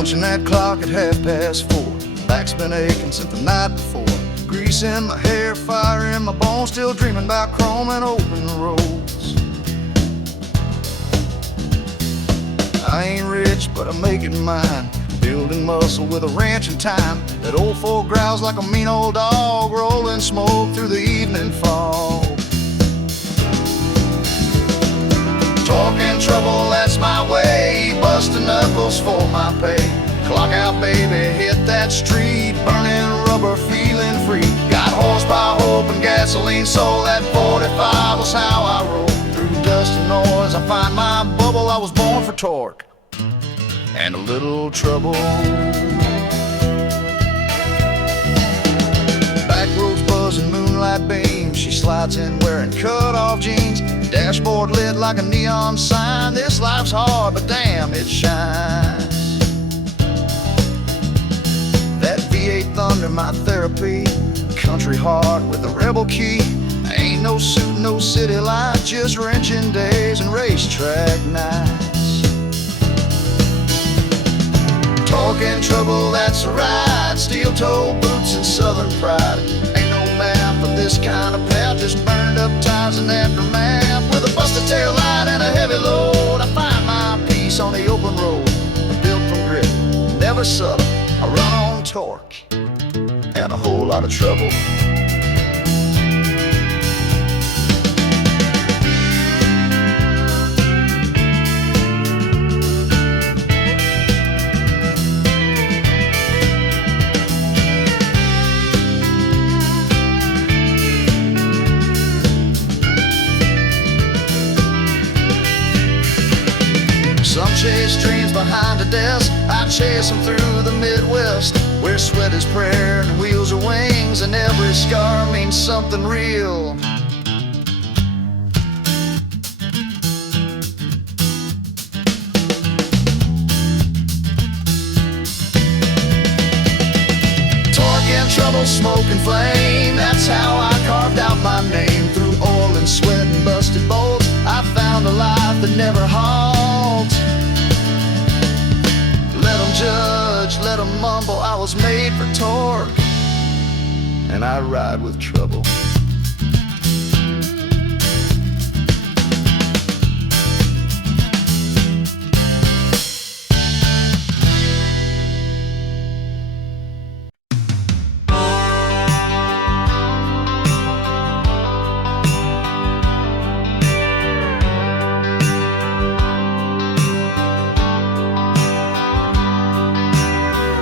Punching that clock at 4:30. Back's been aching since the night before. Grease in my hair, fire in my bones, still dreaming about chrome and open roads. I ain't rich, but I'm making mine, building muscle with a wrench and time. That old folk growls like a mean old dog, rolling smoke through the evening fog. Talking trouble, that's my way, busting knuckles for my pay. Clock out, baby, hit that street, burning rubber, feeling free. Got horsepower, hope, and gasoline, so that 45 was how I roll. Through dust and noise, I find my bubble. I was born for torque and a little trouble. Back roads buzzing, moonlight beams. She slides in wearing cut-off jeans. Dashboard lit like a neon sign. This life's hard, but damn, it shines. That V8 Thunder, my therapy. Country heart with a rebel key. Ain't no suit, no city lights, just wrenching days and racetrack nights. Talking trouble, that's a ride. Steel-toe boots and southern pride. Ain't no map for this kind of path, just burned up tires and aftermath. With a busted tail light and a heavy load, I find my peace on the open road. Built from grit, never subtle. I run on torque and a whole lot of trouble. Some chase dreams behind a desk, I chase them through the Midwest, where sweat is prayer and wheels are wings, and every scar means something real. Torque and trouble, smoke and flame, that's how I carved out my name. Through oil and sweat and busted bolts, I found a life that never halts. Let them judge, let them mumble, I was made for torque, and I ride with trouble.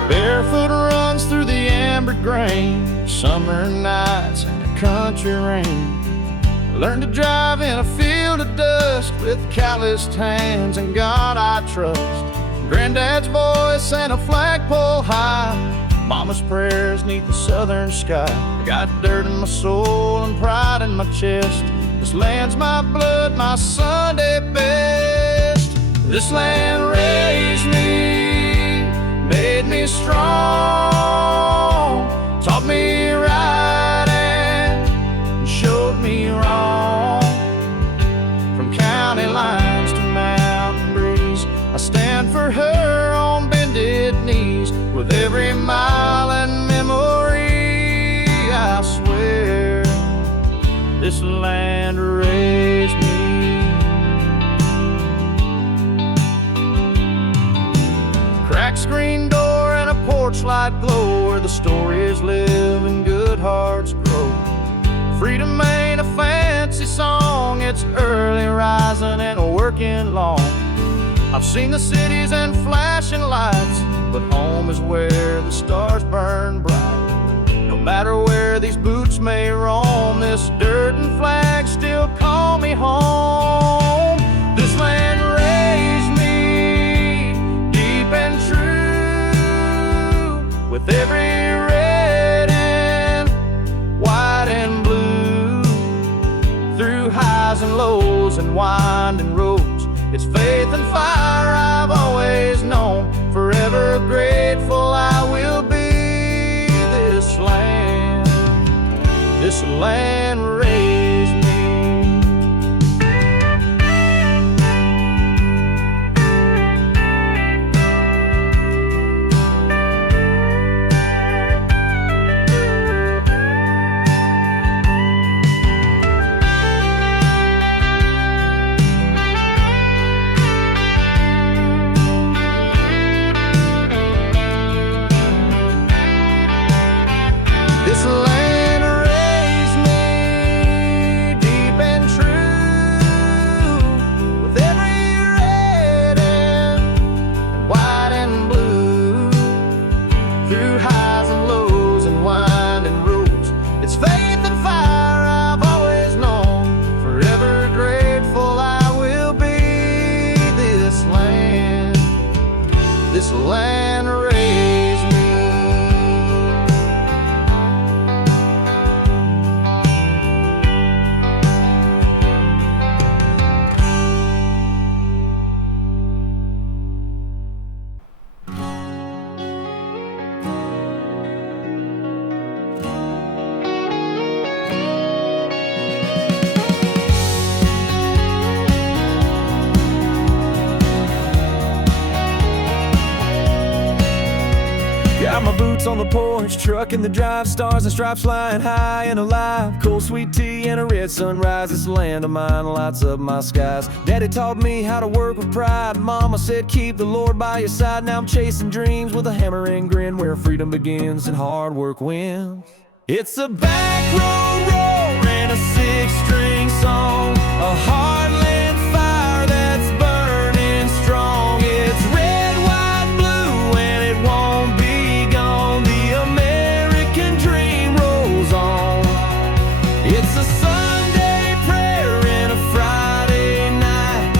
Barefoot runs through the amber grain, summer nights and the country rain. Learned to drive in a field of dust with calloused hands and God I trust. Granddad's voice and a flagpole high, Mama's prayers neath the southern sky. I got dirt in my soul and pride in my chest. This land's my blood, my Sunday best. This land raised me, made me strong, taught me right and showed me wrong. From county lines to mountain breeze, I stand for her on bended knees. With every mile and memory, I swear, this land raised me. Cracked screen door and a porch light glow, where the stories live and good hearts grow. Freedom ain't a fancy song, it's early rising and working long. I've seen the cities and flashing lights, but home is where the stars burn bright. No matter where these boots may roam, this dirt and flag still call me home. This land raised me deep and true, with every red and white and blue. Through highs and lows and winding roads, it's faith and fire I've always known. Forever grateful I will be. This land raised me. boots on the porch, truck in the drive, stars and stripes flying high and alive. Cold sweet tea and a red sunrise, this land of mine lights up my skies. Daddy taught me how to work with pride. Mama said keep the Lord by your side. Now I'm chasing dreams with a hammer and grin, where freedom begins and hard work wins. It's a back road roar and a six-string song, a heartland fire that's burning strong. It's red, white, blue, and it won't be gone. The American dream rolls on. It's a Sunday prayer and a Friday night,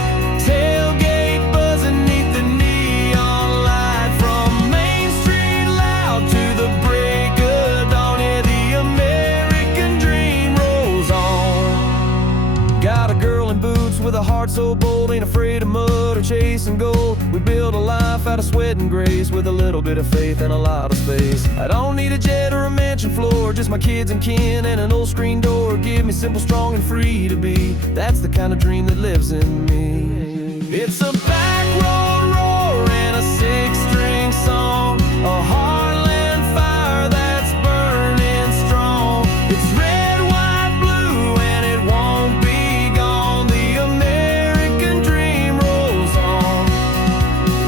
tailgate buzzing neath the neon light. From Main Street loud to the break of dawn, yeah, the American dream rolls on. Got a girl in boots with a heart so bold, ain't afraid of mud or chasing gold. We build a life out of sweat and grace, with a little bit of faith and a lot of space. I don't need a jet or a mansion floor, just my kids and kin and an old screen door. Give me simple, strong, and free to be. That's the kind of dream that lives in me. It's a back road roar and a six-string song, a heartland fire that's burning strong. It's red, white, blue, and it won't be gone. The American dream rolls on.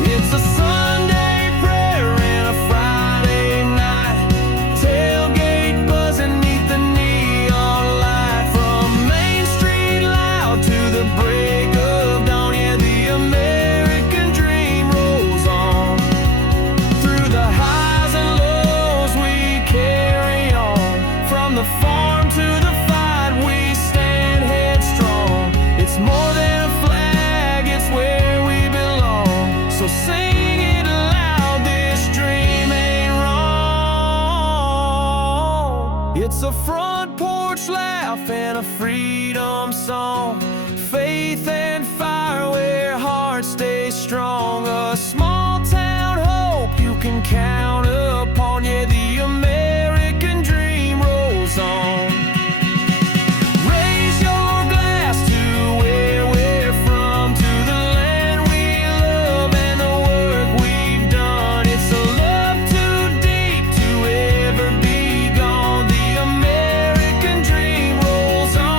It's a Sunday prayer and a Friday night, tailgate buzzing neath the neon light. From Main Street loud to the break of dawn, yeah, the American dream rolls on. Through the highs and lows we carry on, from the farm to the fight we stand headstrong. It's more than a flag, it's where we belong. So sing it loud, this dream ain't wrong. It's a front porch laugh and a freedom song, faith and fire where hearts stay strong. A small town hope you can count upon, yeah, the American dream rolls on. Raise your glass to where we're from, to the land we love and the work we've done. It's a love too deep to ever be gone. The American dream rolls on.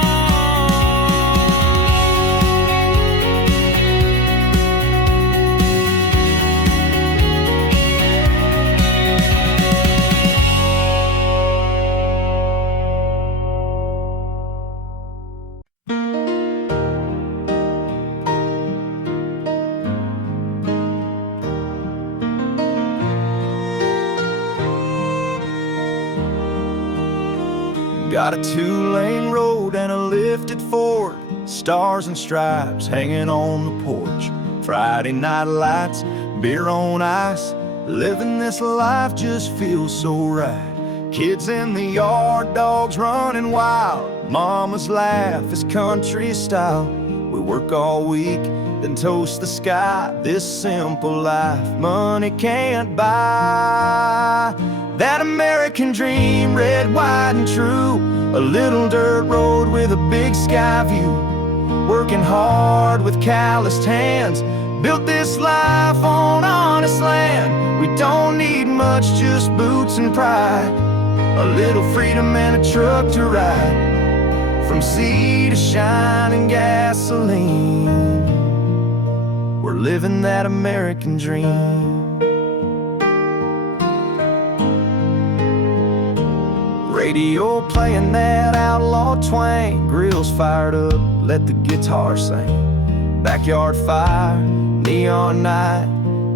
Got a 2-lane road and a lifted Ford, stars and stripes hanging on the porch. Friday night lights, beer on ice, living this life just feels so right. Kids in the yard, dogs running wild, mama's laugh is country style. We work all week, then toast the sky, this simple life money can't buy. That American dream, red, white, and true, a little dirt road with a big sky view. Working hard with calloused hands, built this life on honest land. We don't need much, just boots and pride, a little freedom and a truck to ride. From sea to shining gasoline, we're living that American dream. Radio playing that outlaw twang, grills fired up, let the guitar sing. Backyard fire, neon night,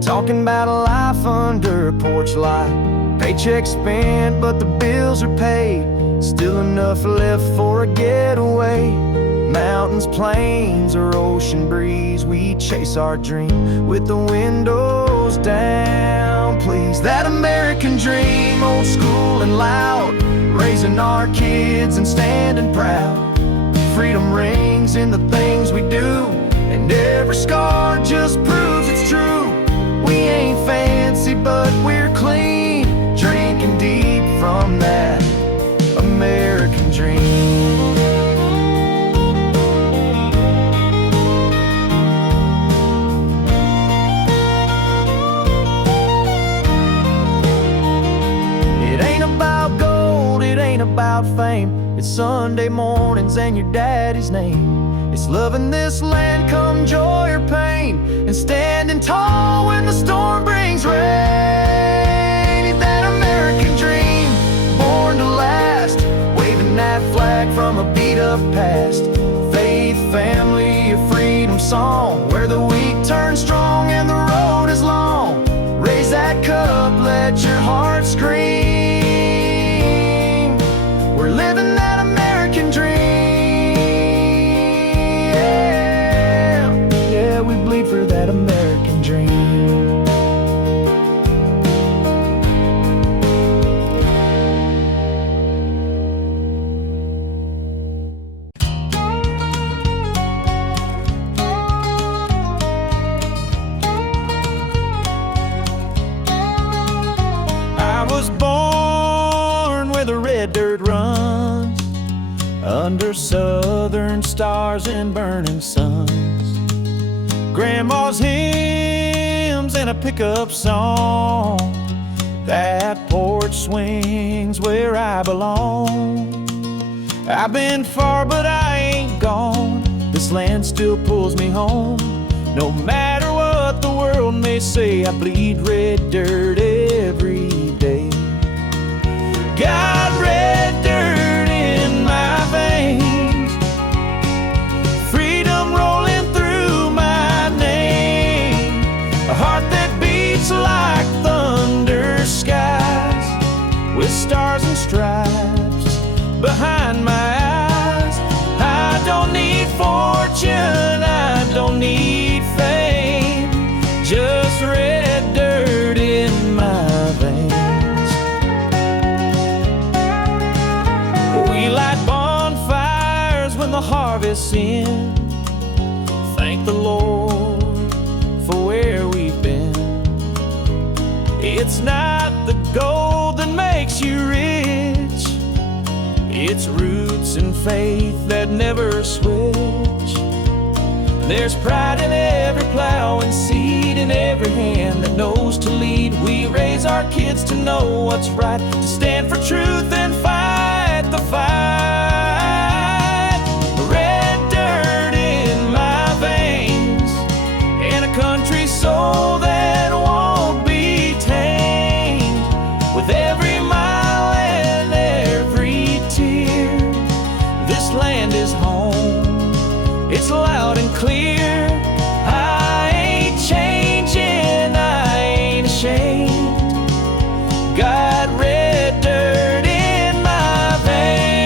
talking about a life under a porch light. Paycheck spent, but the bills are paid, still enough left for a getaway. Mountains, plains, or ocean breeze, we chase our dream with the windows down, please. That American dream, old school and loud, raising our kids and standing proud. Freedom rings in the things we do, and every scar just proves it's true. We ain't fancy, but we're clean, drinking deep from that American dream. fame. It's Sunday mornings and your daddy's name. It's loving this land come joy or pain, and standing tall when the storm brings rain. Ain't that American dream, born to last, waving that flag from a beat-up past. Faith, family, a freedom song, where the weak turn strong and the road is long. Raise that cup, let your heart scream. We're living that American dream. Yeah, yeah, we bleed for that American dream. I was born where the red dirt runs, under southern stars and burning suns. Grandma's hymns and a pickup song. That porch swings where I belong. I've been far but I ain't gone. This land still pulls me home. No matter what the world may say, I bleed red dirt every day. Got red dirt in my veins, freedom rolling through my name, a heart that beats like thunder skies, with stars and stripes behind my eyes. I don't need fortune, I don't need fame, just red dirt in my veins. We light bonfires when the harvest's in. Thank the Lord for where we've been. It's not the gold that makes you rich, it's roots and faith that never switch. There's pride in every plow and seed in every hand that knows to lead. We raise our kids to know what's right, to stand for truth and fight the fight. Red dirt in my veins, and a country soul that won't be tamed. With every mile and every tear, this land is home, it's loud and clear. I ain't changing, I ain't ashamed. Got red dirt in my veins.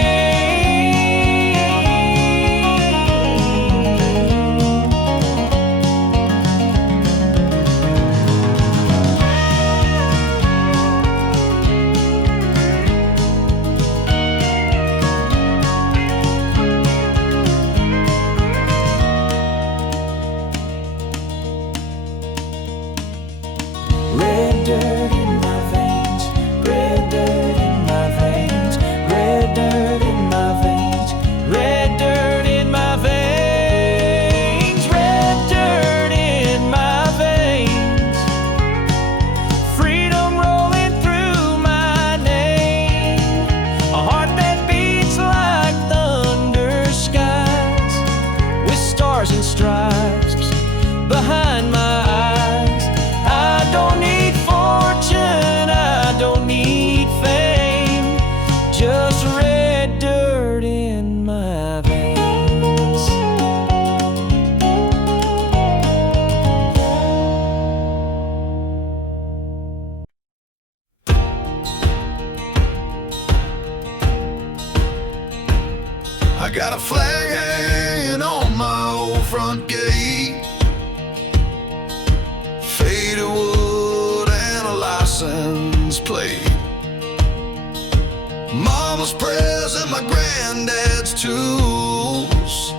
Red dirt in my veins, red dirt in my veins, red dirt in my veins, red dirt in my veins, red dirt in my veins, freedom rolling through my name, a heart that beats like thunder skies, with stars and stripes behind my eyes. I don't need fortune, I don't need fame, just red dirt in my veins. I got a flag hanging on my old front gate, faded wood and a license plate. Mama's prayers and my granddad's tools.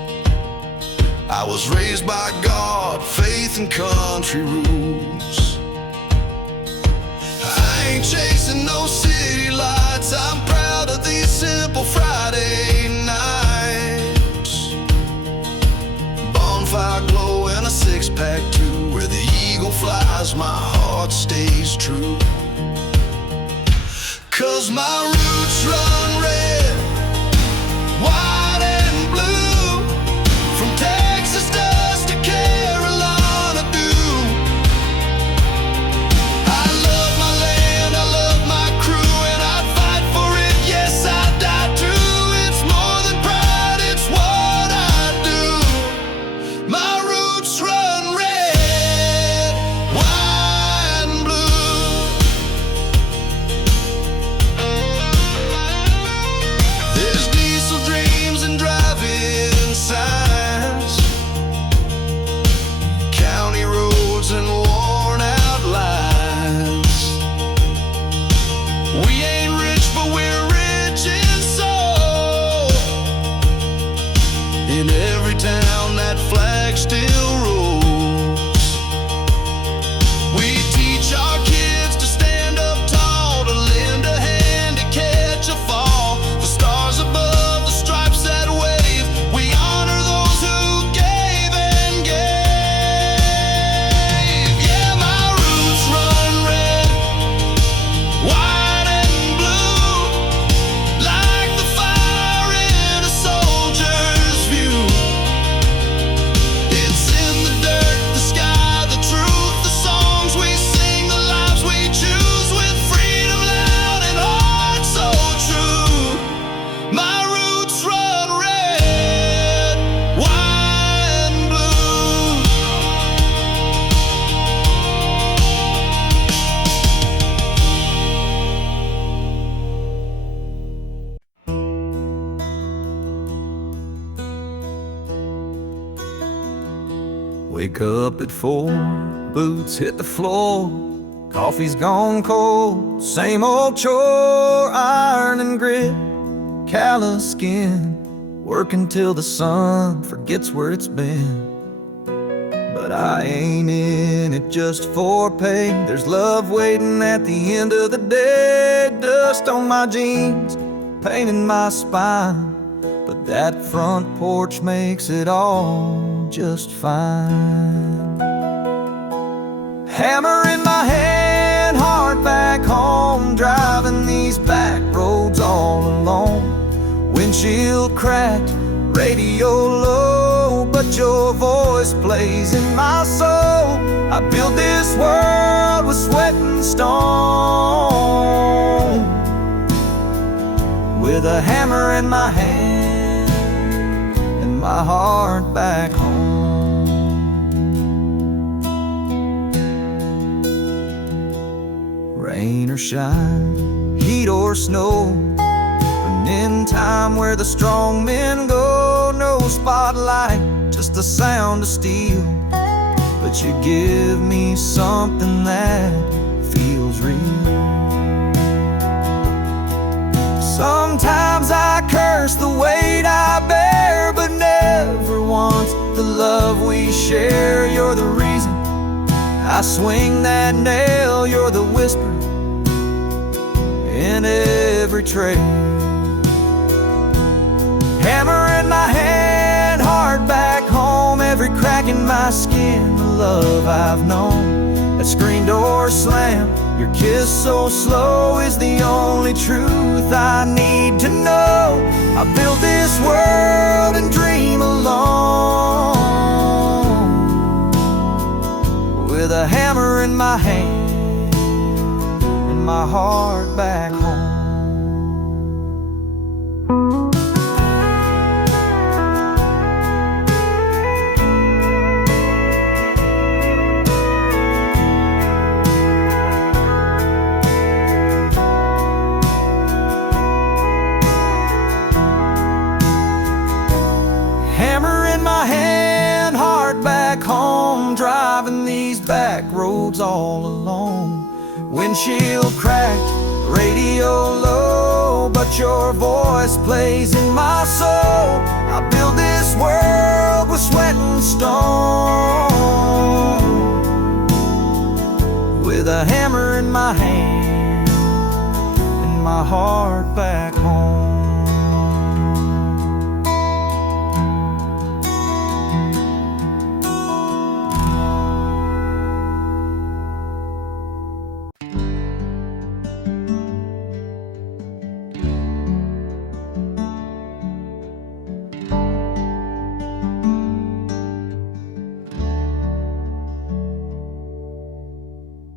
I was raised by God, faith and country rules. I ain't chasing no city lights, I'm proud of these simple Friday nights. Bonfire glow and a six-pack too, where the eagle flies, my heart stays true. 'Cause my roots run red Wake up at 4, boots hit the floor, coffee's gone cold, same old chore, iron and grit, callous skin, working till the sun forgets where it's been. But I ain't in it just for pay. There's love waiting at the end of the day. Dust on my jeans, pain in my spine, but that front porch makes it all just fine. Hammer in my hand, heart back home, driving these back roads all alone. Windshield cracked, radio low, but your voice plays in my soul. I built this world with sweat and stone, with a hammer in my hand and my heart back home. Rain or shine, heat or snow, an end time where the strong men go. No spotlight, just the sound of steel, but you give me something that feels real. Sometimes I curse the weight I bear, but never once the love we share. You're the reason I swing that nail, you're the whisper in every trail. Hammer in my hand, heart back home, every crack in my skin, the love I've known. That screen door slam, your kiss so slow is the only truth I need to know. I built this world and dream alone, with a hammer in my hand and my heart back home. Hammer in my hand, heart back home, driving these back roads all alone. Windshield cracked, radio low, but your voice plays in my soul. I build this world with sweat and stone, with a hammer in my hand and my heart back home.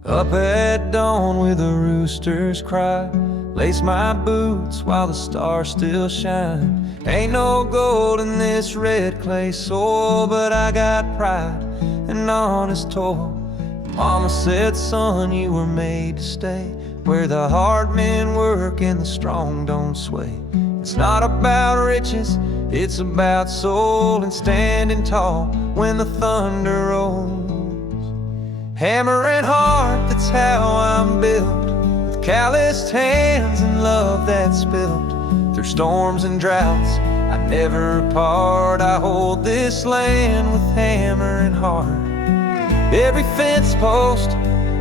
Up at dawn with a rooster's cry, lace my boots while the stars still shine. Ain't no gold in this red clay soil, but I got pride and honest toil. Mama said, son, you were made to stay where the hard men work and the strong don't sway. It's not about riches, it's about soul and standing tall when the thunder rolls. Hammer and heart, that's how I'm built, with calloused hands and love that's built through storms and droughts. I never part, I hold this land with hammer and heart. Every fence post,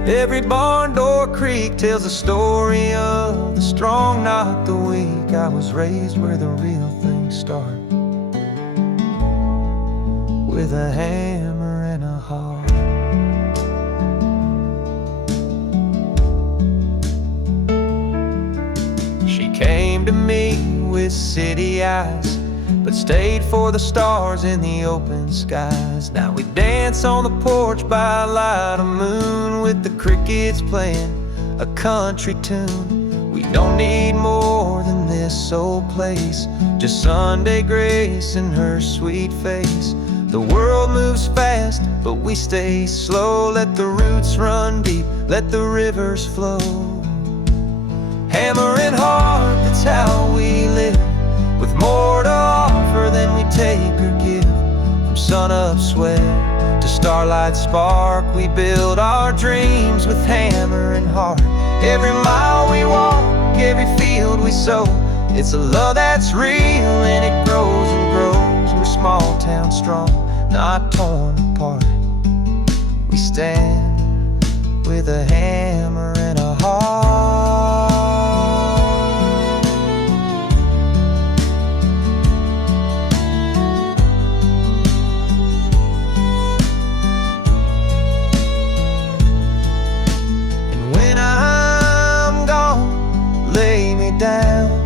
every barn door creak tells a story of the strong, not the weak. I was raised where the real things start, with a hammer and a heart. Came to me with city eyes, but stayed for the stars in the open skies. Now we dance on the porch by light of moon, with the crickets playing a country tune. We don't need more than this old place, just Sunday grace and her sweet face. The world moves fast, but we stay slow. Let the roots run deep, let the rivers flow. Hammer and heart, that's how we live, with more to offer than we take or give. From sun up sweat to starlight spark. We build our dreams with hammer and heart. Every mile we walk, every field we sow, it's a love that's real and it grows and grows. We're small town strong, not torn apart. We stand with a hammer and a heart. And when I'm gone, lay me down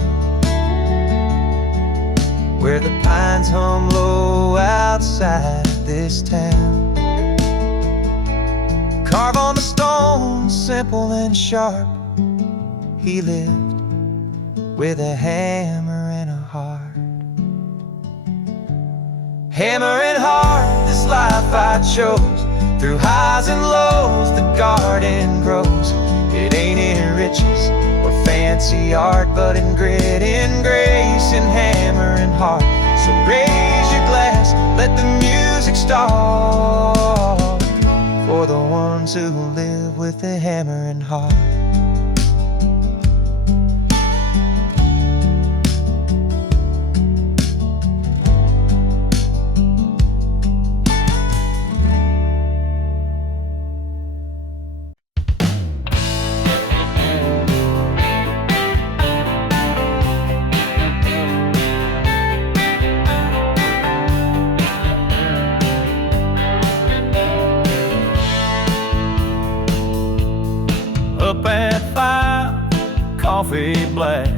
where the pines hum low outside this town. Carve on the stone, simple and sharp. He lived with a hammer and a heart. Hammer and heart, this life I chose. Through highs and lows, the garden grows. It ain't in riches or fancy art, but in grit, in grace, in hammer and heart. So raise your glass, let the music start, for the ones who live with a hammer and heart. Up at 5, coffee black,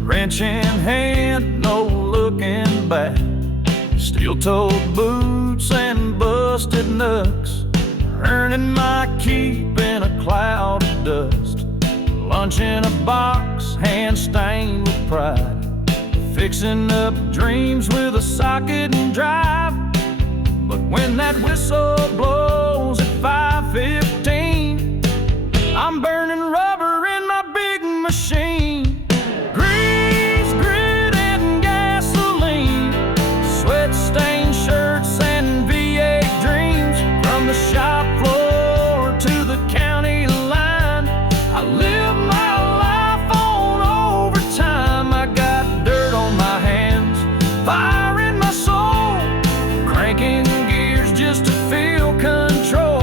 wrench in hand, no looking back. Steel-toed boots and busted knucks, earning my keep in a cloud of dust. Lunch in a box, hand stained with pride, fixing up dreams with a socket and drive. But when that whistle blows at 5:15, I'm burning rubber in my big machine. Grease, grit, and gasoline, sweat-stained shirts and V8 dreams. From the shop floor to the county line, I live my life on overtime. I got dirt on my hands, fire in my soul, cranking gears just to feel control.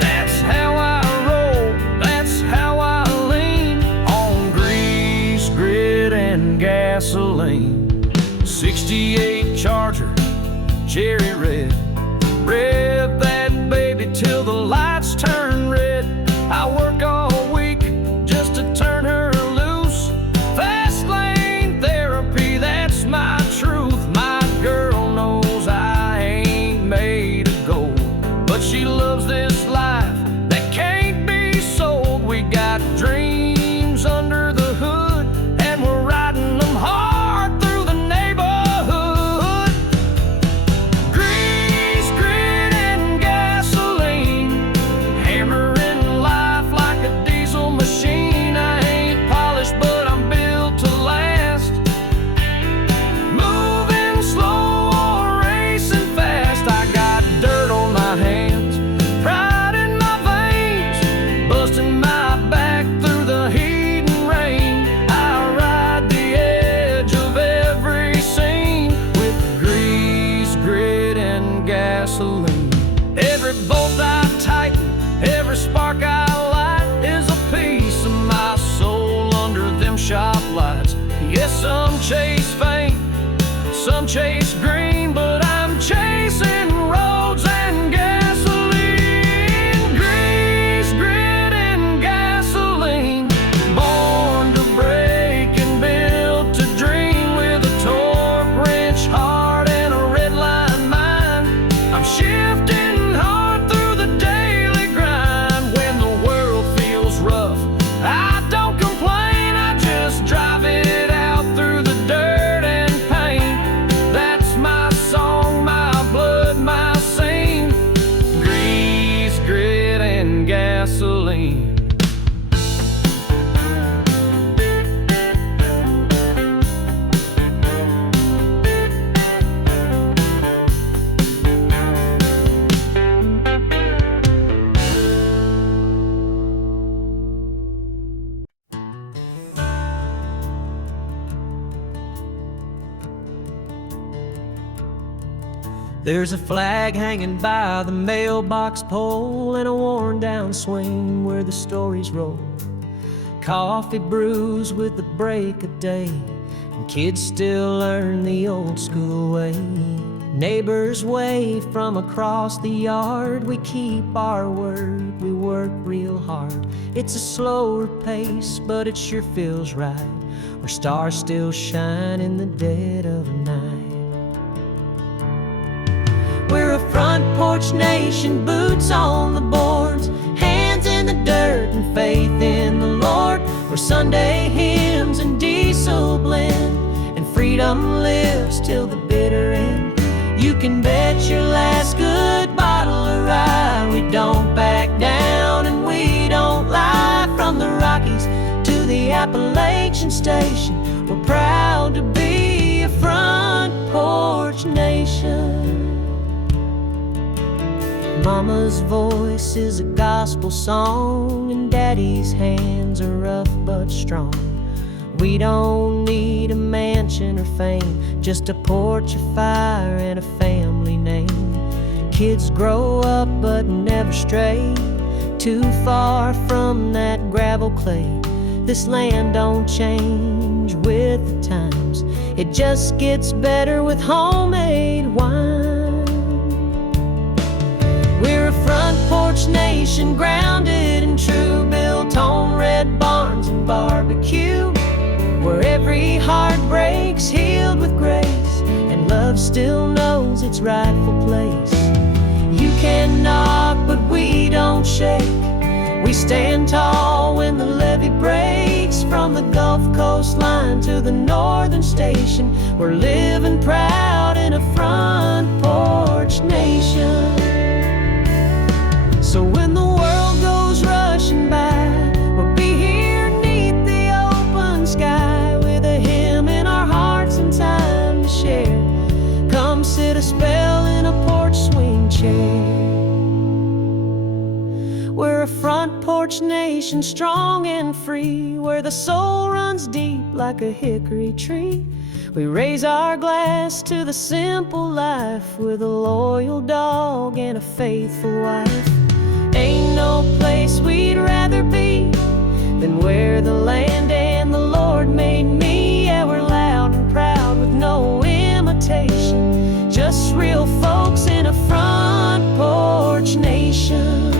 That's how I roll, that's how I lean on grease, grit, and gasoline. 68 Charger, cherry red, rev that baby till the lights turn red. I work all week just to turn her loose. Fast lane therapy, that's my truth. My girl knows I ain't made of gold, but she loves this life that can't be sold. We got dreams under the hood, and we're riding them hard through the neighborhood. Grease, grit, and gasoline, hammering life like a diesel machine. I ain't polished, but I'm built to last. Moving slow or racing fast, I got dirt on my hands, pride in my veins, busting my back through the heat and rain. I ride the edge of every scene with grease, grit, and gasoline. Every bolt I tighten, every spark I light is a piece of my soul under them shop lights. Yes, some chase fame, some chase green, but I'm chasing roads and gasoline. Grease, grit, and gasoline, born to break and built to dream with a torque wrench heart and a red line mind. I'm shifting hard through the daily grind. When the world feels rough, I don't complain, I just drive it out through the dirt and pain. That's my song, my blood, my scene. Grease, grit, and gasoline. There's a flag hanging by the mailbox pole and a worn down swing where the stories roll. Coffee brews with the break of day, and kids still learn the old school way. Neighbors wave from across the yard. We keep our word, we work real hard. It's a slower pace, but it sure feels right, where stars still shine in the dead of night. We're a front porch nation, boots on the boards, hands in the dirt and faith in the Lord. Where Sunday hymns and diesel blend, and freedom lives till the bitter end. You can bet your last good bottle of rye we don't back down and we don't lie. From the Rockies to the Appalachian Station, we're proud to be a front porch nation. Mama's voice is a gospel song, and Daddy's hands are rough but strong. We don't need a mansion or fame, just a porch of fire and a family name. Kids grow up but never stray too far from that gravel clay. This land don't change with the times, it just gets better with homemade wine. We're a front porch nation, grounded and true, built on red barns and barbecue, where every heart breaks healed with grace, and love still knows its rightful place. You can knock, but we don't shake. We stand tall when the levee breaks. From the Gulf Coast line to the northern station, we're living proud in a front porch nation. So when the world goes rushing by, we'll be here neath the open sky, with a hymn in our hearts and time to share. Come sit a spell in a porch swing chair. We're a front porch nation, strong and free, where the soul runs deep like a hickory tree. We raise our glass to the simple life, with a loyal dog and a faithful wife. Ain't no place we'd rather be than where the land and the Lord made me. Yeah, we're loud and proud with no imitation, just real folks in a front porch nation.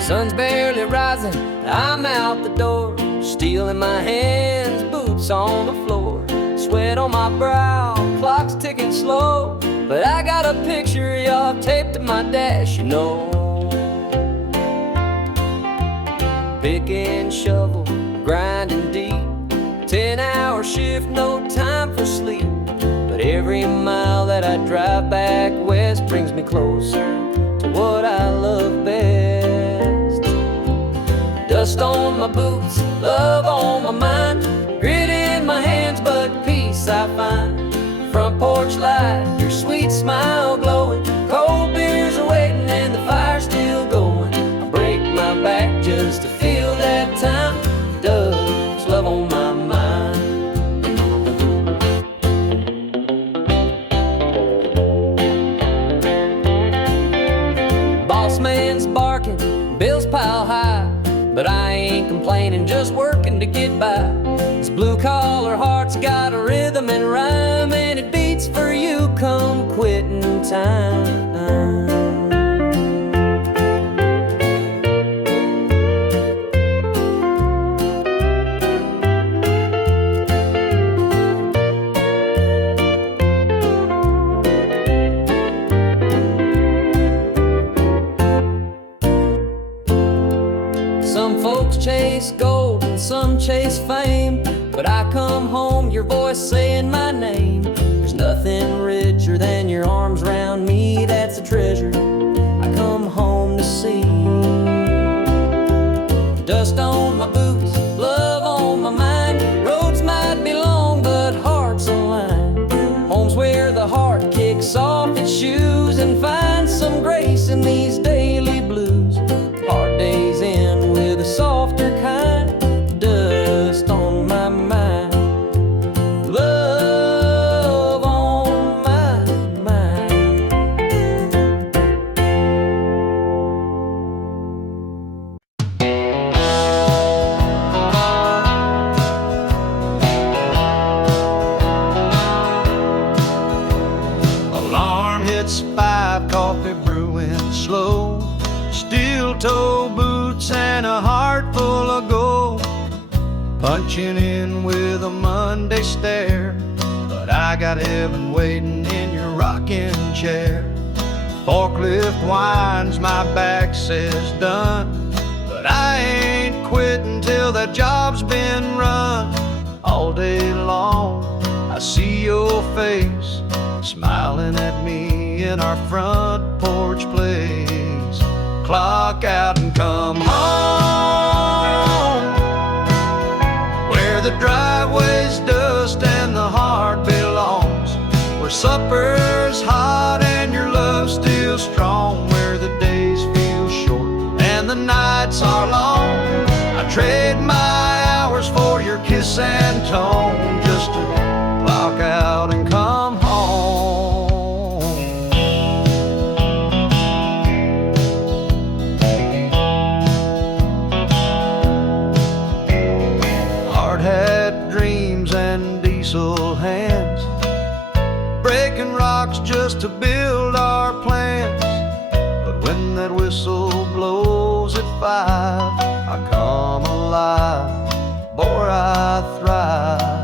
Sun's barely rising, I'm out the door, steel in my hands, boots on the floor, sweat on my brow, clock's ticking slow, but I got a picture of y'all taped to my dash, you know. Pick and shovel, grinding deep, 10-hour shift, no time for sleep, but every mile that I drive back west brings me closer to what I love best. Dust on my boots, love on my mind, grit in my hands, but peace I find. Front porch light, your sweet smile glowing, cold beers are waiting and the fire's still going. I break my back just to feel that time, Doug's love on my mind. Boss man's barking, bills pile high, but I ain't complaining, just working to get by. This blue-collar heart's got a rhythm and rhyme, and it beats for you come quitting time. Some folks chase gold and some chase fame, but I come home, your voice saying my name. There's nothing richer than your arms around me, that's a treasure I come home to see. Dust on my boots, love on my mind, roads might be long but hearts aligned. Home 5 coffee brewing slow, steel-toe boots and a heart full of gold. Punching in with a Monday stare, but I got heaven waiting in your rocking chair. Forklift whines, my back says done, but I ain't quitting till that job's been run. All day long I see your face, smiling at me in our front porch place. Clock out and come home, where the driveway's dust and the heart belongs, where supper's hot and your love's still strong, where the days feel short and the nights are long. I trade my hours for your kiss and tone, just to clock out and come home. Hard hat dreams and diesel hands, breaking rocks just to build our plans. But when that whistle blows at 5, I come alive, boy, I thrive.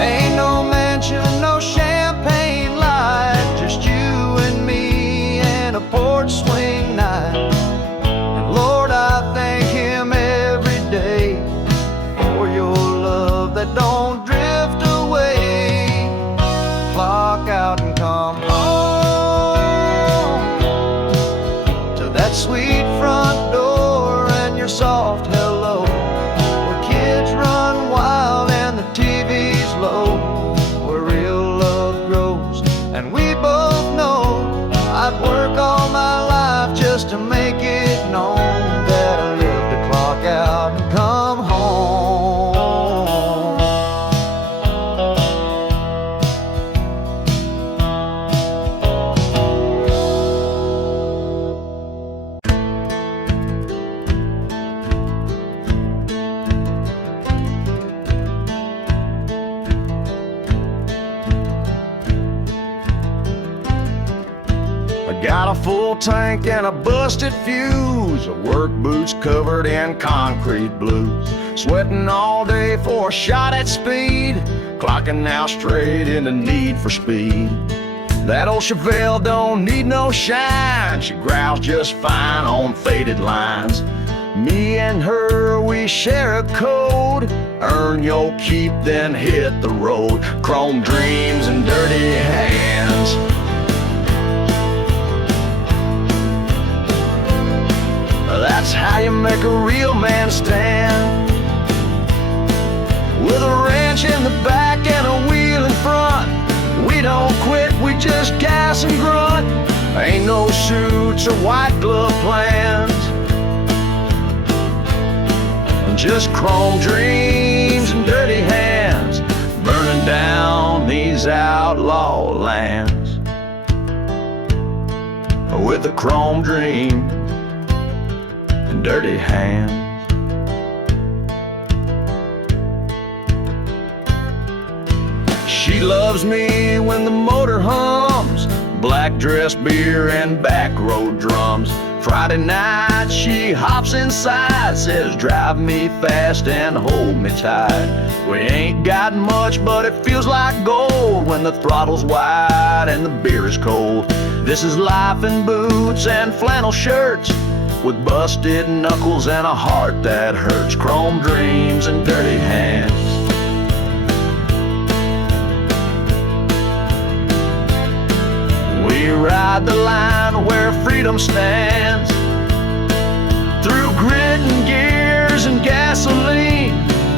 Ain't no mansion, no champagne light, just you and me and a porch swing night. And Lord, I thank Him every day for your love that don't drift away. Clock out and come home to that sweet front door and your soft hello, where kids run wild and the TV's low, where real love grows. And we both know I'd work all my life just to make it known that I live to clock out and come home. I got a full tank and a busted fuse, work boots covered in concrete blues, sweating all day for a shot at speed, clocking now straight in the need for speed. That old Chevelle don't need no shine, she growls just fine on faded lines. Me and her, we share a code, earn your keep, then hit the road. Chrome dreams and dirty hands. That's how you make a real man stand. With a wrench in the back and a wheel in front, we don't quit, we just gas and grunt. Ain't no suits or white glove plans, just chrome dreams and dirty hands, burning down these outlaw lands. With a chrome dream and dirty hands. She loves me when the motor hums, black dress, beer, and back road drums. Friday night she hops inside, says drive me fast and hold me tight. We ain't got much, but it feels like gold when the throttle's wide and the beer is cold. This is life in boots and flannel shirts, with busted knuckles and a heart that hurts. Chrome dreams and dirty hands. We ride the line where freedom stands, through grit and gears and gasoline.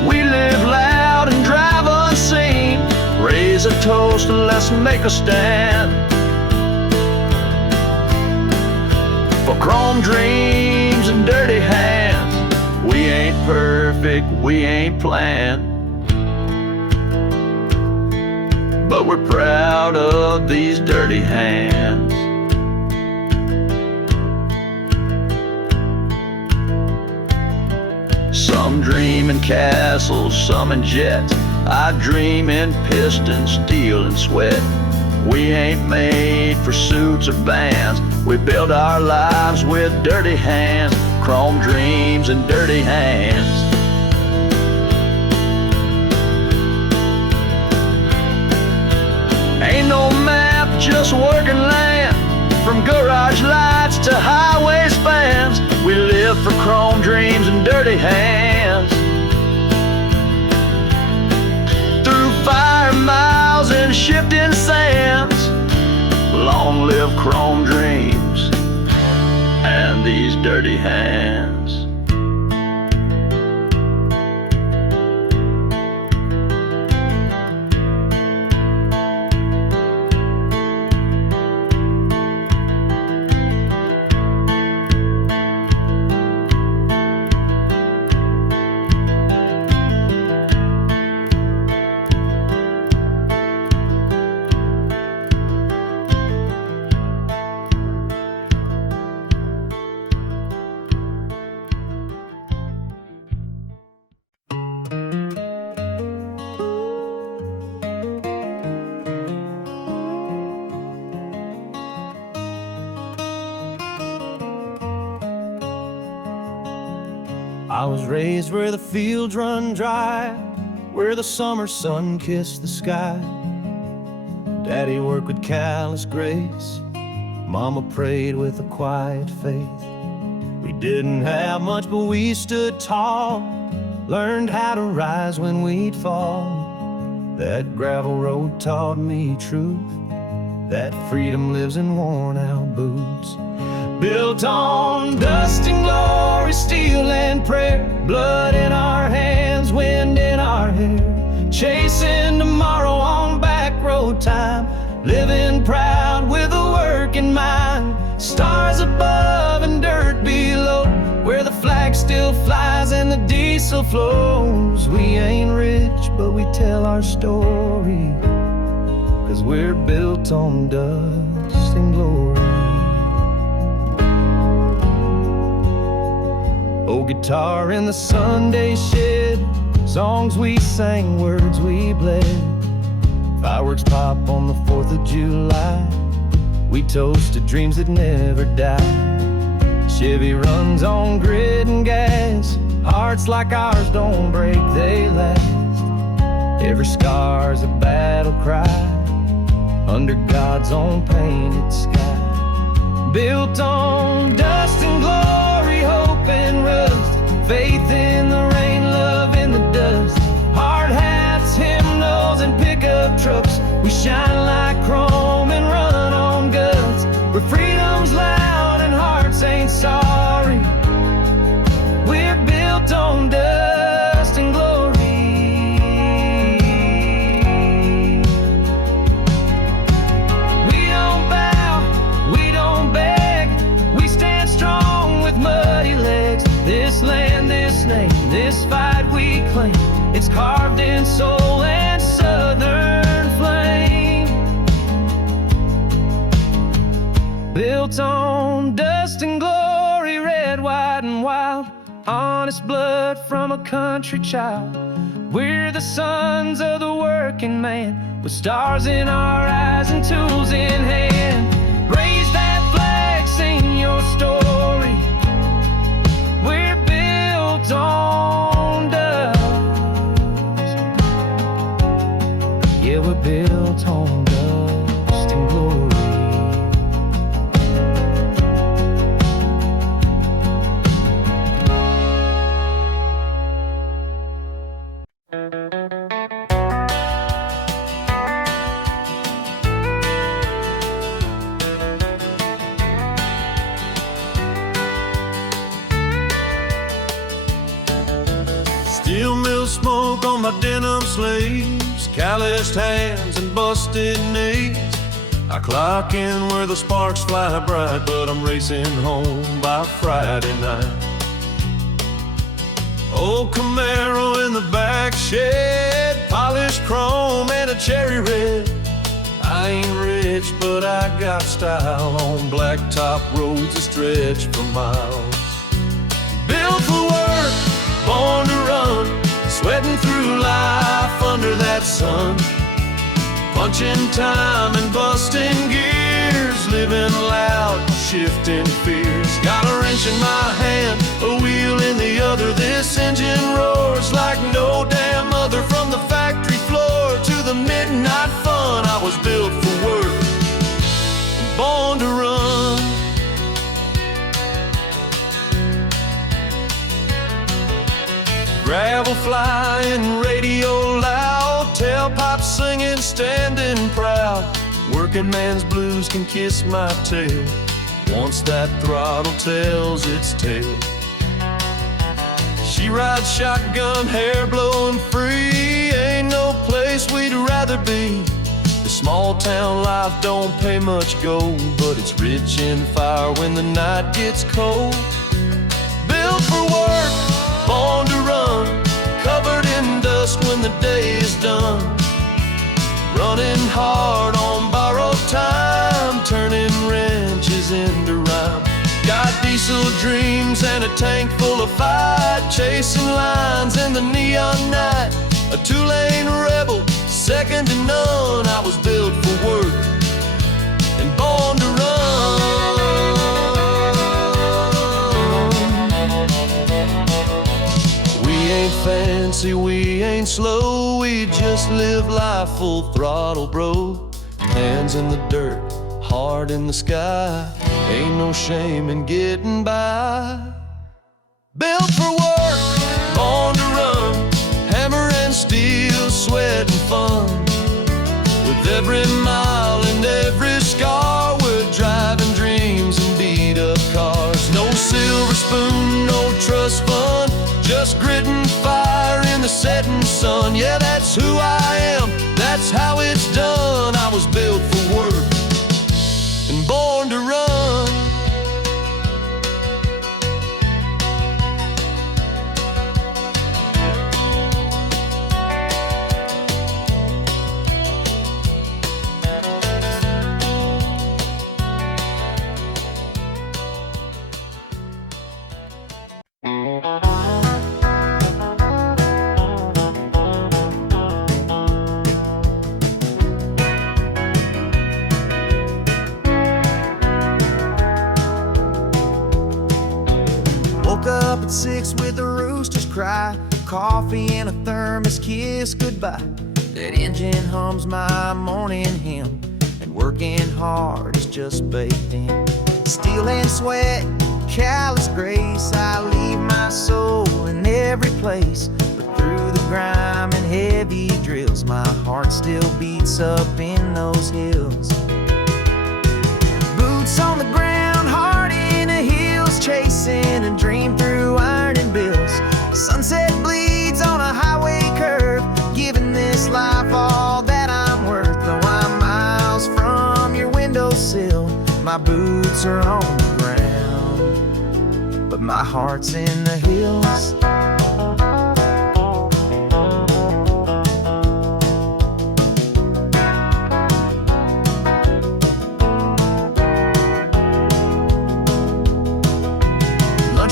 We live loud and drive unseen, raise a toast and let's make a stand. For chrome dreams and dirty hands, we ain't perfect, we ain't planned, but we're proud of these dirty hands. Some dream in castles, some in jets. I dream in piston, steel, and sweat. We ain't made for suits or bands. We build our lives with dirty hands, chrome dreams and dirty hands. Ain't no map, just working land. From garage lights to highway spans, we live for chrome dreams and dirty hands. Through fire miles and shifting sands, long live chrome dreams and these dirty hands. I was raised where the fields run dry, where the summer sun kissed the sky. Daddy worked with callous grace, Mama prayed with a quiet faith. We didn't have much, but we stood tall, learned how to rise when we'd fall. That gravel road taught me truth, that freedom lives in worn out boots. Built on dust and glory, steel and prayer, blood in our hands, wind in our hair, chasing tomorrow on back road time, living proud with a working mind. Stars above and dirt below, where the flag still flies and the diesel flows. We ain't rich, but we tell our story, 'cause we're built on dust and glory. Oh, guitar in the Sunday shed, songs we sang, words we bled. Fireworks pop on the 4th of July, we toasted dreams that never die. Chevy runs on grit and gas, hearts like ours don't break, they last. Every scar's a battle cry, under God's own painted sky. Built on dust and glory, hope and rust, faith in the rain, love in the dust. Hard hats, hymnals, and pickup trucks, we shine like chrome and run on guts. Where freedom's loud and hearts ain't sorry, we're built on dust and glory. We don't bow, we don't beg, we stand strong with muddy legs. This land, this name, this fight we claim, it's carved in soul and southern flame. Built on dust and glory, red, white, and wild, honest blood from a country child. We're the sons of the working man, with stars in our eyes and tools in hand. Raise that flag, sing your story, we're built on dust. Yeah, we're built on dust and glory. Steel mill smoke on my denim sleeves, calloused hands and busted knees. I clock in where the sparks fly bright, but I'm racing home by Friday night. Old Camaro in the back shed, polished chrome and a cherry red. I ain't rich, but I got style on blacktop roads that stretch for miles. Built for work, born to run, sweating through life under that sun. punching time and busting gears, living loud, shifting fears. Got a wrench in my hand, a wheel in the other. This engine roars like no damn other. From the factory floor to the midnight fun, I was built for work, born to run. Gravel flying, radio loud, tailpipe singing, standing proud. Working man's blues can kiss my tail once that throttle tells its tale. She rides shotgun, hair blowing free. Ain't no place we'd rather be. The small town life don't pay much gold, but it's rich in fire when the night gets cold. Built for work, born to run, covered in dust when the day is done. Running hard on borrowed time, turning wrenches into rhyme. Got diesel dreams and a tank full of fight, chasing lines in the neon night. A two-lane rebel, second to none. I was built for work and born to run. We ain't fancy, we ain't slow, we just live life full throttle, bro. Hands in the dirt, heart in the sky, ain't no shame in getting by. Built for work, born to run, hammer and steel, sweat and fun. With every mile and every scar, we're driving dreams and beat up cars. No silver spoon, no trust fund, just grit and fire in the setting sun. Yeah, that's who I am, that's how it's done. I was built for work and born to run. Woke up at 6 with the roosters cry, coffee and a thermos kiss goodbye. That engine hums my morning hymn, and working hard is just baked in. Steel and sweat, callous grace, I leave my soul in every place. But through the grime and heavy drills, my heart still beats up in those hills. Boots on the ground, heart in the hills, chasing a dream through iron and bills. Sunset bleeds on a highway curve, giving this life all that I'm worth. Though I'm miles from your windowsill, my boots are on the ground, but my heart's in the hills.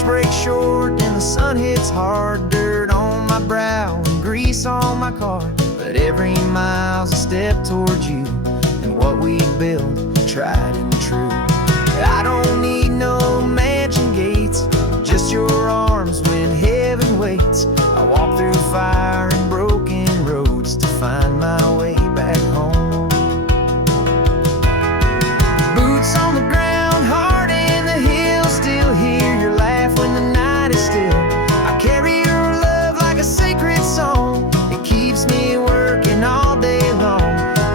Break short and the sun hits hard, dirt on my brow and grease on my car. But every mile's a step towards you and what we built, tried and true. I don't need no mansion gates, just your arms when heaven waits. I walk through fire and broken roads to find my way back home. Boots on the ground, heart in the hills, still hear your laugh when the night is still. I carry your love like a sacred song, it keeps me working all day long.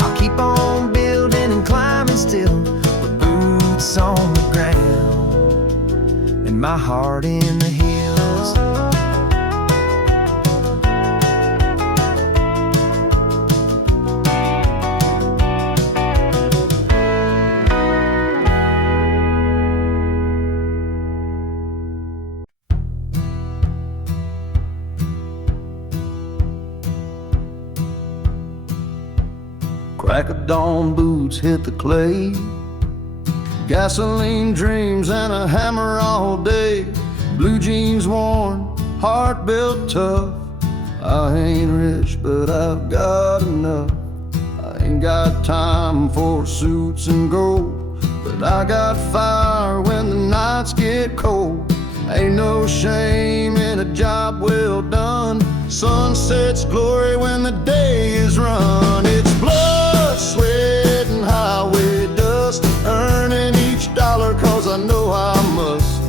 I'll keep on building and climbing still, with boots on the ground and my heart in the hills. Crack of dawn, boots hit the clay, gasoline dreams and a hammer all day. Blue jeans worn, heart built tough. I ain't rich, but I've got enough. I Ain't got time for suits and gold, but I got fire when the nights get cold. Ain't no shame in a job well done. Sunset's glory when the day is run. It's blood, sweat, and highway dust, earning each dollar cause I know I must.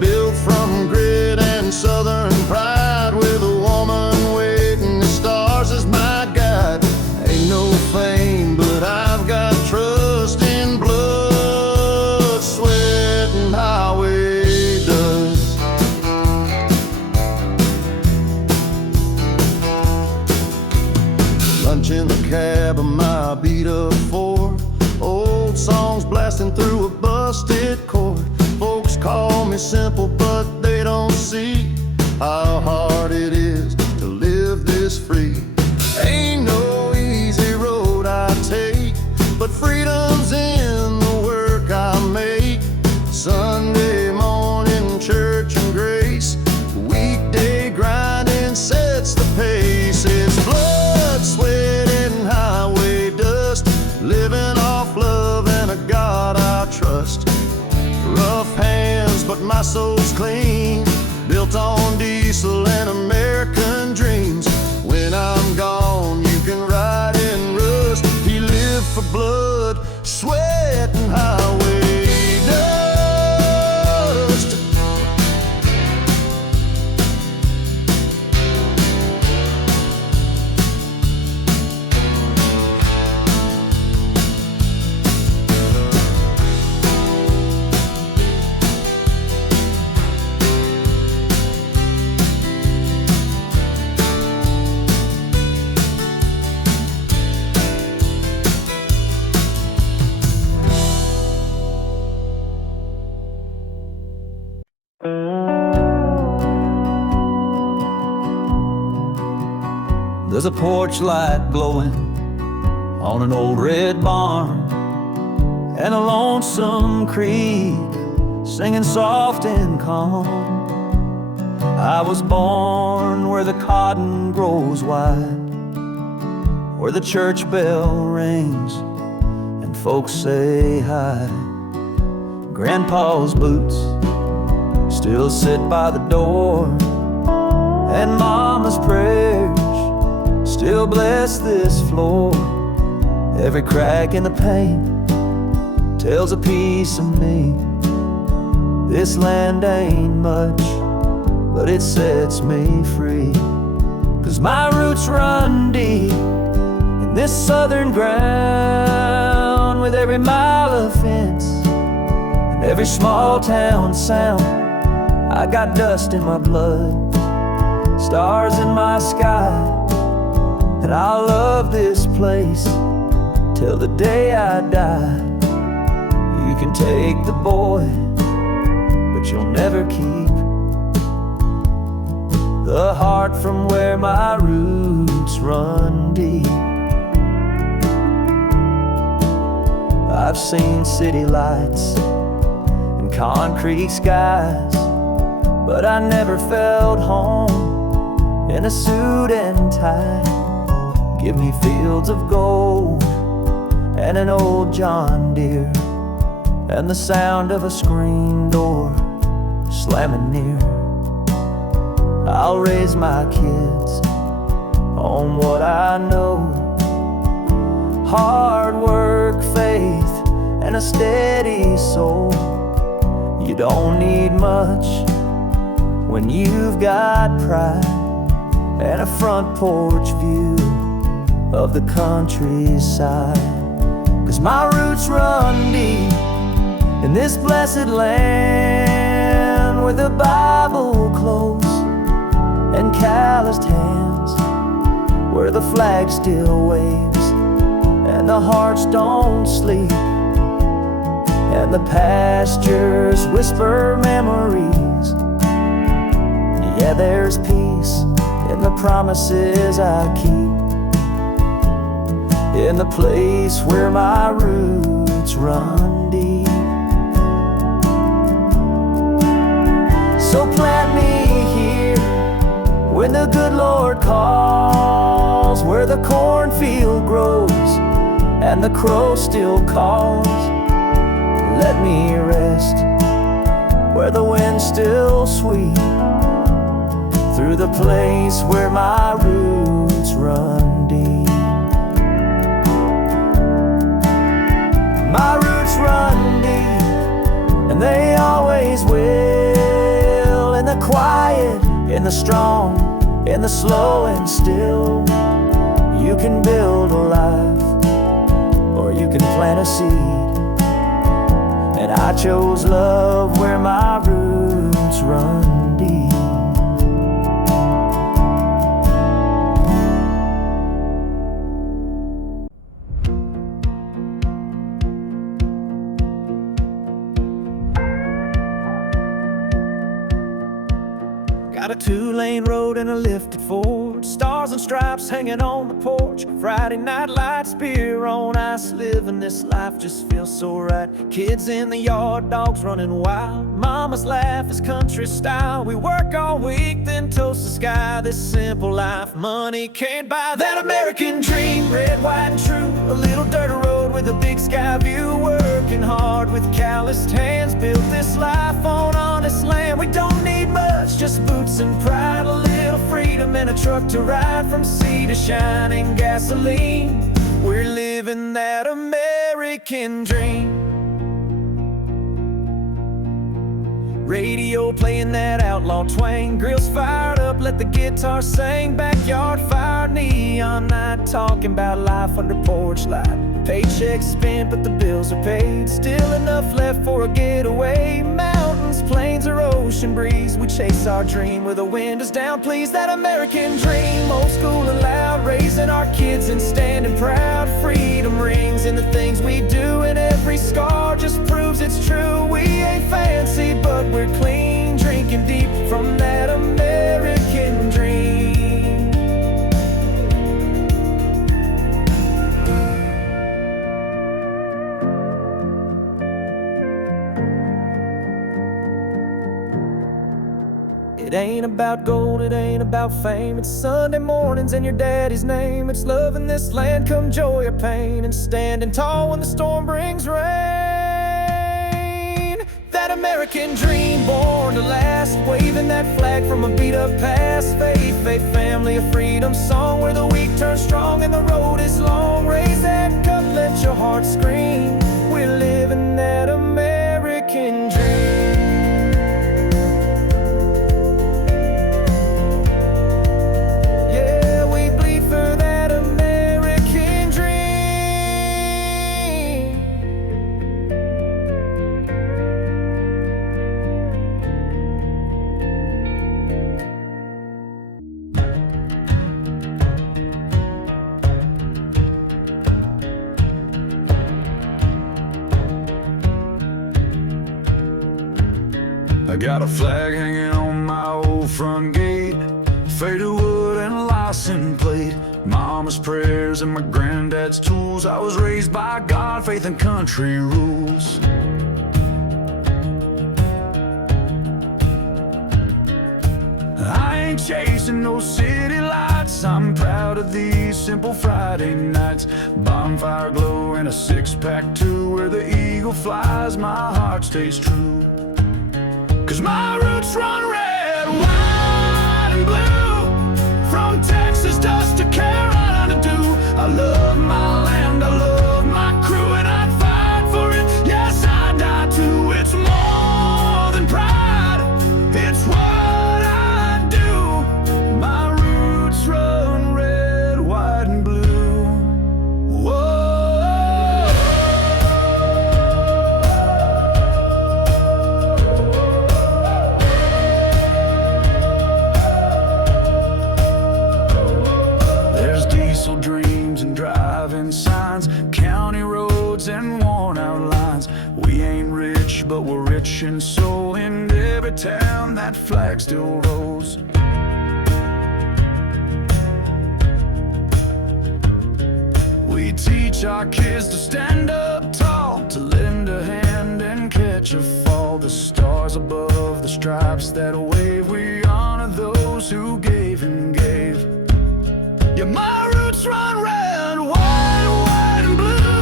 Built from grit and southern pride, with a woman waiting the stars as my guide. Ain't no fame, but I've got trust in blood, sweat, and highway dust. Lunch in the cab of my beat-up Ford, old songs blasting through a busted chord. Folks call me simple, but they don't see how hard it is to live this free. Ain't no easy road I take, but freedom's in the work I make. Sunday morning church and grace, weekday grinding sets the pace. It's blood, sweat, and highway dust, living off love and a God I trust. Rough hands, but my soul's clean, built on diesel and American dreams. When I'm gone, you can ride in rust. He lived for blood, sweat, and highway dust. There's a porch light glowing on an old red barn, and a lonesome creek singing soft and calm. I was born where the cotton grows wide, where the church bell rings and folks say hi. Grandpa's boots still sit by the door, and Mama's prayers still bless this floor. Every crack in the paint tells a piece of me. This land ain't much, but it sets me free. 'Cause my roots run deep in this southern ground, with every mile of fence and every small town sound. I got dust in my blood, stars in my sky, and I'll love this place till the day I die. You can take the boy, but you'll never keep the heart from where my roots run deep. I've seen city lights and concrete skies, but I never felt home in a suit and tie. Give me fields of gold and an old John Deere, and the sound of a screen door slamming near. I'll raise my kids on what I know: hard work, faith, and a steady soul. You don't need much when you've got pride and a front porch view of the countryside. 'Cause my roots run deep in this blessed land, where the Bible close and calloused hands, where the flag still waves and the hearts don't sleep, and the pastures whisper memories. Yeah, there's peace in the promises I keep, in the place where my roots run deep. So plant me here when the good Lord calls, where the cornfield grows and the crow still calls. Let me rest where the wind's still sweet, through the place where my roots run deep. My roots run deep, and they always will. In the quiet, in the strong, in the slow and still. You can build a life, or you can plant a seed, and I chose love where my roots run deep. Got a 2-lane road and a lifted Ford, stars and stripes hanging on the porch, Friday night lights, beer on ice. Living this life just feels so right. Kids in the yard, dogs running wild, mama's laugh is country style. We work all week, then toast the sky. This simple life money can't buy. That American dream, red, white and true. A little dirt road with a big sky view. Working hard with calloused hands, built this life on honest land. We don't need much, just boots and pride, a little freedom and a truck to ride from sea to shining gasoline. We're living that American dream. Radio playing that outlaw twang, grills fired up, let the guitar sing. Backyard fire, neon night, talking about life under porch light. Paychecks spent, but the bills are paid. Still enough left for a getaway. Mountains, plains, or ocean breeze. We chase our dream where the wind is down, please. That American dream, old school and loud. Raising our kids and standing proud. Freedom rings in the things we do, and every scar just proves it's true. We ain't fancy, but we're clean. Drinking deep from that American dream. It ain't about gold, it ain't about fame. It's Sunday mornings in your daddy's name. It's loving this land come joy or pain, and standing tall when the storm brings rain. That American dream born to last, waving that flag from a beat up past. Faith, faith, family, a freedom song where the weak turn strong and the road is long. Raise that cup, let your heart scream. We're living that American dream. I got a flag hanging on my old front gate, faded wood and a license plate. Mama's prayers and my granddad's tools. I was raised by God, faith and country rules. I ain't chasing no city lights. I'm proud of these simple Friday nights. Bonfire glow and a six-pack too, where the eagle flies, my heart stays true. 'Cause my roots run red, white and blue, from Texas dust to Carolina dew. I love my land, I love my crew, and I'd fight for it, yes I'd die too. It's more than pride, it's what I do. My roots run red, white and blue. Whoa. Dreams and driving signs, county roads and worn out lines. We ain't rich, but we're rich in soul. In every town that flag still rolls. We teach our kids to stand up tall, to lend a hand and catch a fall. The stars above, the stripes that wave, we honor those who gave and gave. Yeah, my roots run red, white, white and blue.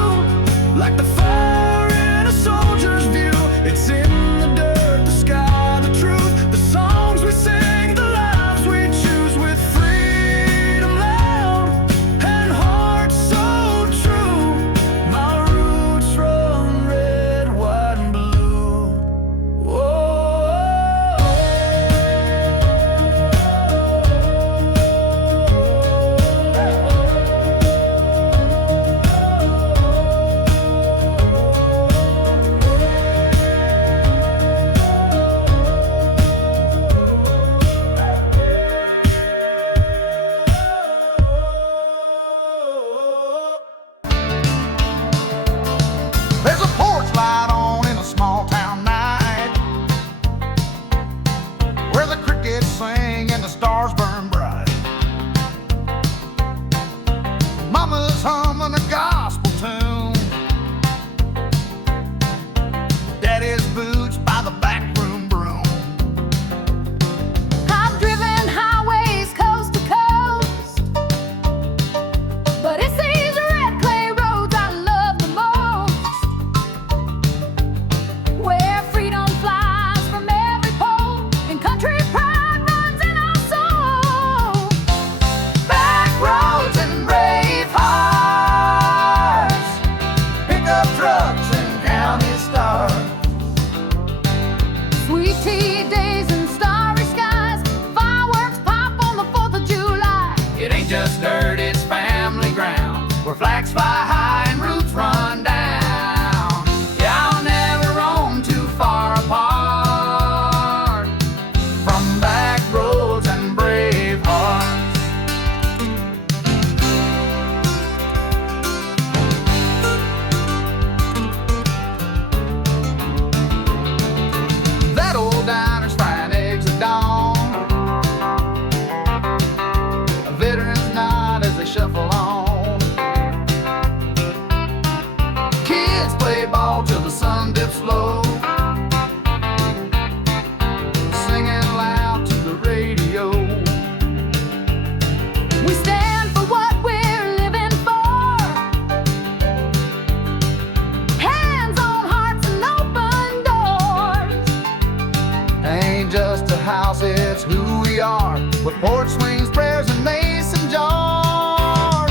porch swings, prayers, and mason jars.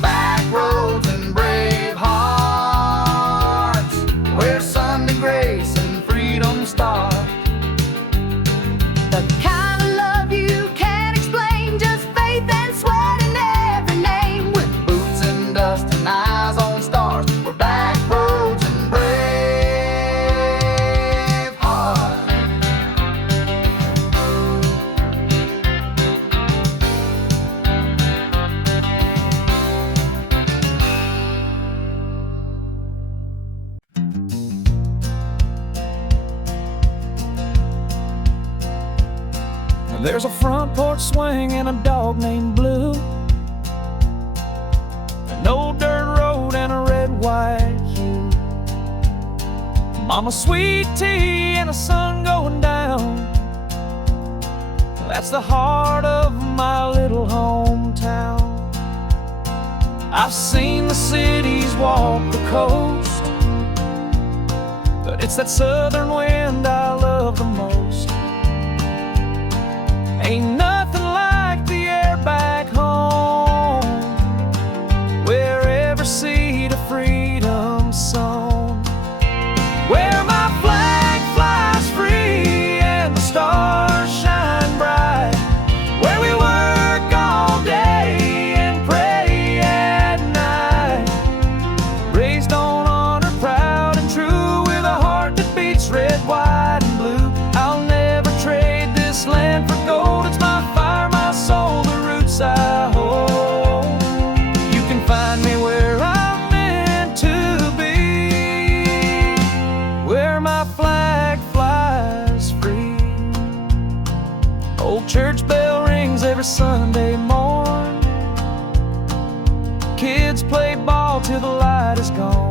Back roads and brave hearts, where Sunday grace and freedom start. The kind of love you can't explain, just faith and sweat in every name. With boots and dust and eyes on stars, we're back roads and brave hearts. There's a front porch swing and a dog named Blue, an old dirt road and a red, white hue. Mama sweet tea and a sun going down. That's the heart of my little hometown. I've seen the cities walk the coast, but it's that southern wind I love the most. Ain't nothing like the air back home, where every seed of freedom sown, where my flag flies free and the stars shine bright, where we work all day and pray at night. Raised on honor, proud and true, with a heart that beats red, white and blue. I'll never trade this land for gold. It's my fire, my soul, the roots I hold. You can find me where I'm meant to be, where my flag flies free. Old church bell rings every Sunday morn. Kids play ball till the light is gone.